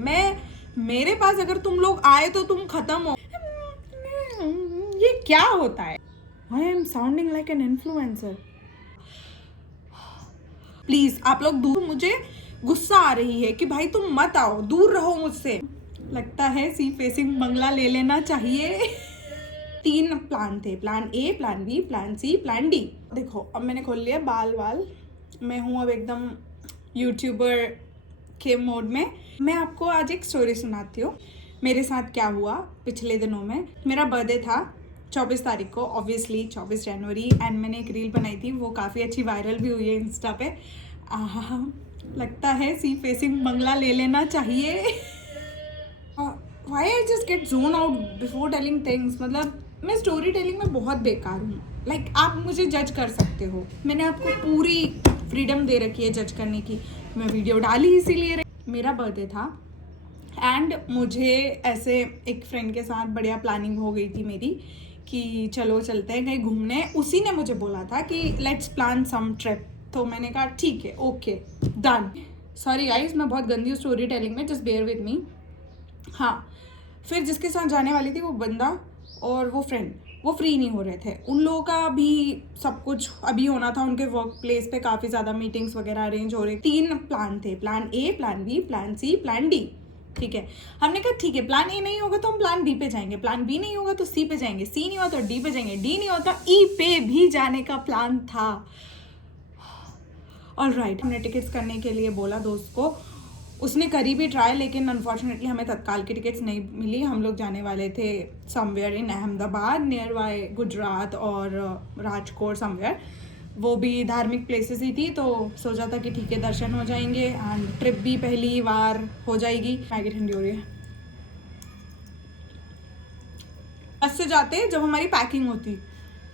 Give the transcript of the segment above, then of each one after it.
मेरे पास अगर तुम लोग आए तो तुम खत्म हो। ये क्या होता है? I am sounding like an influencer. Please आप लोग दूर, मुझे गुस्सा आ रही है कि भाई तुम मत आओ, दूर रहो मुझसे। लगता है सी फेसिंग बंगला ले लेना चाहिए। 3 प्लान थे, plan A, plan B, plan C, plan D. देखो अब मैंने खोल लिया बाल वाल, मैं हूँ अब एकदम यूट्यूबर के मोड में। मैं आपको आज एक स्टोरी सुनाती हूँ मेरे साथ क्या हुआ पिछले दिनों में। मेरा बर्थडे था 24 तारीख को, ऑब्वियसली 24 जनवरी, एंड मैंने एक रील बनाई थी, वो काफ़ी अच्छी वायरल भी हुई है इंस्टा पे। लगता है सी फेसिंग बंगला ले लेना चाहिए। Why I just get zone out before telling things. मतलब मैं स्टोरी टेलिंग में बहुत बेकार हूँ। लाइक आप मुझे जज कर सकते हो, मैंने आपको पूरी फ्रीडम दे रखी है जज करने की। मैं वीडियो डाली इसीलिए। मेरा बर्थडे था एंड मुझे ऐसे एक फ्रेंड के साथ बढ़िया प्लानिंग हो गई थी मेरी कि चलो चलते हैं कहीं घूमने। उसी ने मुझे बोला था कि लेट्स प्लान सम ट्रिप, तो मैंने कहा ठीक है, ओके डन। सॉरी गाइस, मैं बहुत गंदी हूँ स्टोरी टेलिंग में, जस्ट बेयर विद मी। हाँ, फिर जिसके साथ जाने वाली थी वो बंदा और वो फ्रेंड, वो फ्री नहीं हो रहे थे। उन लोगों का भी सब कुछ अभी होना था, उनके वर्क प्लेस पे काफ़ी ज़्यादा मीटिंग्स वगैरह अरेंज हो रही। 3 प्लान थे, plan A, plan B, plan C, plan D. ठीक है, हमने कहा ठीक है, प्लान ए नहीं होगा तो हम प्लान बी पे जाएंगे, प्लान बी नहीं होगा तो सी पे जाएंगे, सी नहीं हुआ तो डी पे जाएंगे, डी नहीं होता ई पे भी जाने का प्लान था। ऑलराइट, हमने टिकट्स करने के लिए बोला दोस्त को, उसने करी भी ट्राई, लेकिन अनफॉर्चुनेटली हमें तत्काल की टिकट्स नहीं मिली। हम लोग जाने वाले थे somewhere in Ahmedabad, near by Gujarat और राजकोट समवेयर। वो भी धार्मिक प्लेसेस ही थी, तो सोचा था कि ठीक है दर्शन हो जाएंगे एंड ट्रिप भी पहली बार हो जाएगी। मैगी ठंडी हो रही है। बस से जाते जब हमारी पैकिंग होती,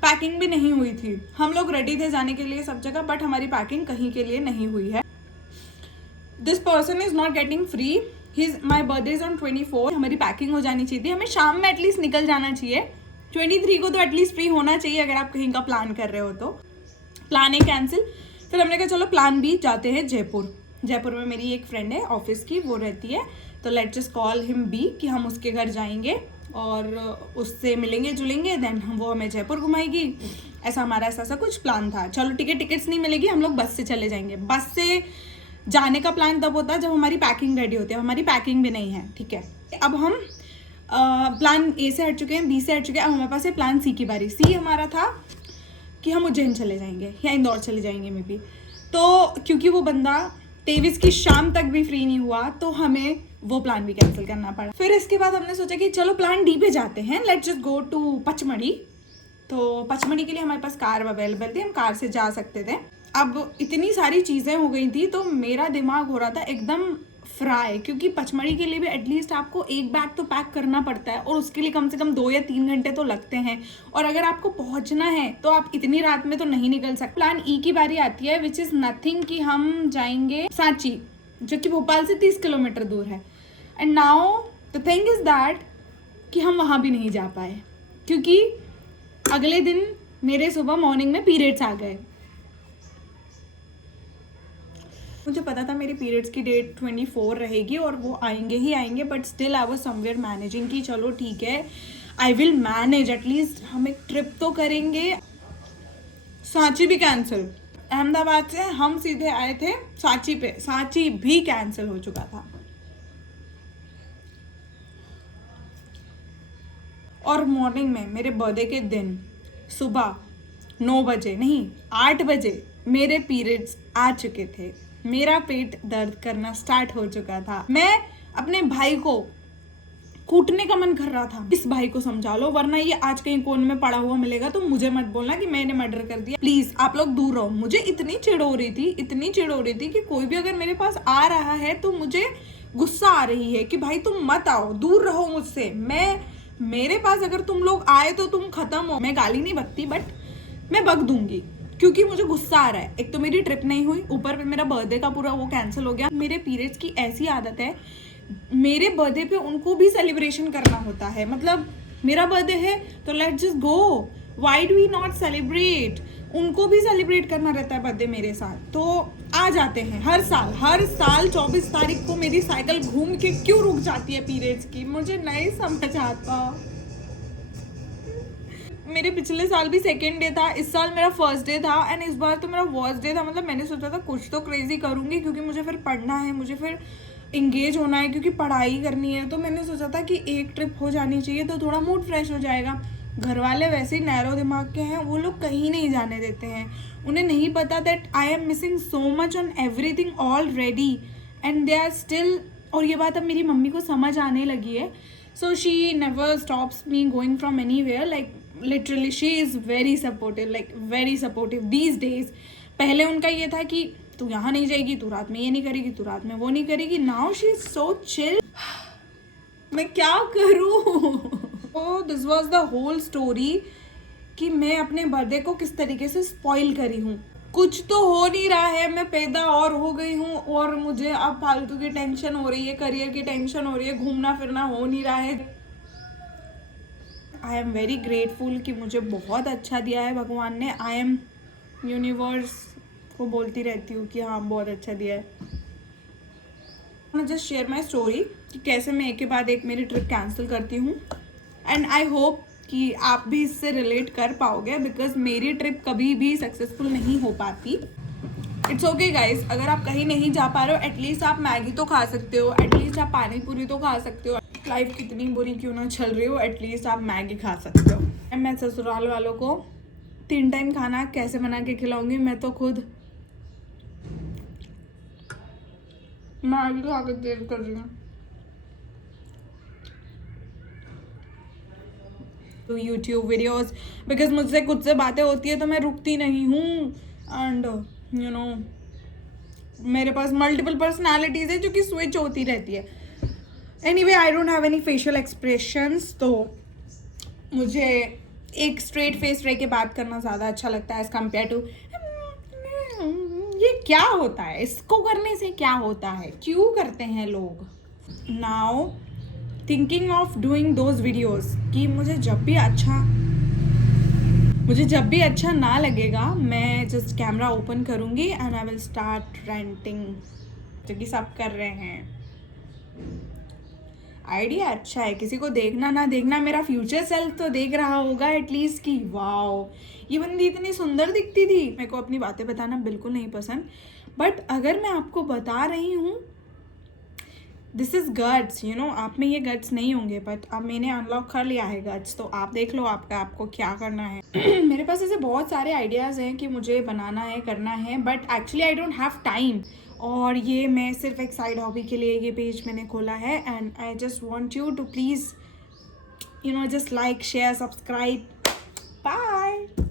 पैकिंग भी नहीं हुई थी। हम लोग रेडी थे जाने के लिए सब जगह, बट हमारी पैकिंग कहीं के लिए नहीं हुई है। This person is not getting free, my birthday is on 24। हमारी पैकिंग हो जानी चाहिए थी, हमें शाम में एटलीस्ट निकल जाना चाहिए। 23 को तो एटलीस्ट फ्री होना चाहिए अगर आप कहीं का प्लान कर रहे हो तो। Plan A cancel. फिर हमने कहा चलो प्लान बी, जाते हैं जयपुर। जयपुर में मेरी एक फ्रेंड है ऑफिस की, वो रहती है, तो let's just call him B कि हम उसके घर जाएंगे और उससे मिलेंगे जुलेंगे, देन वो हमें जयपुर घुमाएगी। ऐसा हमारा ऐसा कुछ प्लान था। चलो टिकट्स नहीं मिलेगी, हम लोग बस से चले जाएंगे। बस से जाने का प्लान तब होता है जब हमारी पैकिंग रेडी होती है, हमारी पैकिंग भी नहीं है। ठीक है, अब हम प्लान ए से हट चुके हैं, बी से हट चुके हैं, अब हमारे पास है प्लान सी की बारी। सी हमारा था कि हम उज्जैन चले जाएंगे या इंदौर चले जाएंगे मे बी। तो क्योंकि वो बंदा 23 की शाम तक भी फ्री नहीं हुआ, तो हमें वो प्लान भी कैंसिल करना पड़ा। फिर इसके बाद हमने सोचा कि चलो प्लान डी पे जाते हैं, let's just go to Pachmarhi. तो पचमढ़ी के लिए हमारे पास कार अवेलेबल थी, हम कार से जा सकते थे। अब इतनी सारी चीज़ें हो गई थी तो मेरा दिमाग हो रहा था एकदम फ्राई, क्योंकि पचमढ़ी के लिए भी एटलीस्ट आपको एक बैग तो पैक करना पड़ता है और उसके लिए कम से कम 2 या 3 घंटे तो लगते हैं। और अगर आपको पहुंचना है तो आप इतनी रात में तो नहीं निकल सकते। प्लान ई की बारी आती है, विच इज़ नथिंग कि हम जाएंगे सांची, जो कि भोपाल से 30 किलोमीटर दूर है। And now the thing is that कि हम वहाँ भी नहीं जा पाए, क्योंकि अगले दिन मेरे सुबह मॉर्निंग में पीरियड्स आ गए। मुझे पता था मेरी पीरियड्स की डेट 24 रहेगी और वो आएंगे ही आएंगे, but still I was somewhere managing कि चलो ठीक है, आई विल मैनेज, एटलीस्ट हम एक ट्रिप तो करेंगे। सांची भी कैंसिल। अहमदाबाद से हम सीधे आए थे सांची पे, सांची भी कैंसिल हो चुका था। और मॉर्निंग में मेरे बर्थडे के दिन सुबह 9 बजे नहीं 8 बजे मेरे पीरियड्स आ चुके थे। मेरा पेट दर्द करना स्टार्ट हो चुका था। मैं अपने भाई को कूटने का मन कर रहा था, इस भाई को समझा लो, वरना ये आज कहीं कोने में पड़ा हुआ मिलेगा तो मुझे मत बोलना कि मैंने मर्डर कर दिया। प्लीज आप लोग दूर रहो। मुझे इतनी चिढ़ हो रही थी कि कोई भी अगर मेरे पास आ रहा है तो मुझे गुस्सा आ रही है कि भाई तुम मत आओ, दूर रहो मुझसे। मेरे पास अगर तुम लोग आए तो तुम खत्म हो। मैं गाली नहीं बकती, बट मैं बक दूंगी क्योंकि मुझे गुस्सा आ रहा है। एक तो मेरी ट्रिप नहीं हुई, ऊपर पे मेरा बर्थडे का पूरा वो कैंसिल हो गया। मेरे पीरियड्स की ऐसी आदत है, मेरे बर्थडे पे उनको भी सेलिब्रेशन करना होता है। मतलब मेरा बर्थडे है तो let's just go, why do we not celebrate. उनको भी सेलिब्रेट करना रहता है बर्थडे मेरे साथ, तो आ जाते हैं हर साल 24 तारीख को मेरी साइकिल घूम के क्यों रुक जाती है पीरियड्स की, मुझे नहीं समझ आता। मेरे पिछले साल भी सेकेंड डे था, इस साल मेरा फर्स्ट डे था, एंड इस बार तो मेरा वर्स्ट डे था। मतलब मैंने सोचा था कुछ तो क्रेजी करूँगी, क्योंकि मुझे फिर पढ़ना है, मुझे फिर इंगेज होना है, क्योंकि पढ़ाई करनी है। तो मैंने सोचा था कि एक ट्रिप हो जानी चाहिए तो थोड़ा मूड फ्रेश हो जाएगा। घर वाले वैसे ही नैरो दिमाग के हैं, वो लोग कहीं नहीं जाने देते हैं। उन्हें नहीं पता that I am missing so much on everything already, and they are still. और ये बात अब मेरी मम्मी को समझ आने लगी है, so she never stops me going from anywhere. Like literally she is very supportive, like very supportive these days. पहले उनका ये था कि तू यहाँ नहीं जाएगी, तू रात में ये नहीं करेगी, तू रात में वो नहीं करेगी। Now she is so chill. मैं क्या करूँ? तो this was the whole story कि मैं अपने बर्थडे को किस तरीके से स्पॉइल करी हूँ। कुछ तो हो नहीं रहा है, मैं पैदा और हो गई हूँ, और मुझे अब फालतू की टेंशन हो रही है, करियर की टेंशन हो रही है, घूमना फिरना हो नहीं रहा है। आई एम वेरी ग्रेटफुल कि मुझे बहुत अच्छा दिया है भगवान ने। आई एम यूनिवर्स को बोलती रहती हूँ कि हाँ बहुत अच्छा दिया है। मैं जस्ट शेयर माई स्टोरी कि कैसे मैं एक के बाद एक मेरी ट्रिप कैंसिल करती हूँ, एंड आई होप कि आप भी इससे रिलेट कर पाओगे, बिकॉज मेरी ट्रिप कभी भी सक्सेसफुल नहीं हो पाती। इट्स ओके गाइज, अगर आप कहीं नहीं जा पा रहे हो, एटलीस्ट आप मैगी तो खा सकते हो, एटलीस्ट आप पानी पूरी तो खा सकते हो। लाइफ कितनी बुरी क्यों ना चल रही हो, एटलीस्ट आप मैगी खा सकते हो। मैं ससुराल वालों को 3 टाइम खाना कैसे बना के खिलाऊंगी, मैं तो खुद मैगी खा के देर कर रही हूँ। तो यूट्यूब वीडियोस, बिकॉज मुझसे खुद से बातें होती है तो मैं रुकती नहीं हूँ, एंड यू नो मेरे पास मल्टीपल पर्सनालिटीज़ है जो कि स्विच होती रहती है। Anyway I don't have any facial expressions, तो मुझे एक स्ट्रेट फेस रह के बात करना ज़्यादा अच्छा लगता है एज कम्पेयर टू ये क्या होता है, इसको करने से क्या होता है, क्यों करते हैं लोग। Now thinking of doing those videos कि मुझे जब भी अच्छा ना लगेगा, मैं जस्ट कैमरा ओपन करूँगी and I will start renting, जो कि सब कर रहे हैं। आइडिया अच्छा है, किसी को देखना ना देखना, मेरा फ्यूचर सेल्फ तो देख रहा होगा एटलीस्ट कि वाओ ये बंदी इतनी सुंदर दिखती थी। मेरे को अपनी बातें बताना बिल्कुल नहीं पसंद, बट अगर मैं आपको बता रही हूँ this is guts, you know, आप में ये गट्स नहीं होंगे, बट अब मैंने अनलॉक कर लिया है गट्स, तो आप देख लो आपको क्या करना है। मेरे पास ऐसे बहुत सारे आइडियाज़ हैं कि मुझे बनाना है, करना है, but actually I don't have time. और ये मैं सिर्फ एक साइड हॉबी के लिए ये पेज मैंने खोला है, and I just want you to please you know just like, share, subscribe. Bye.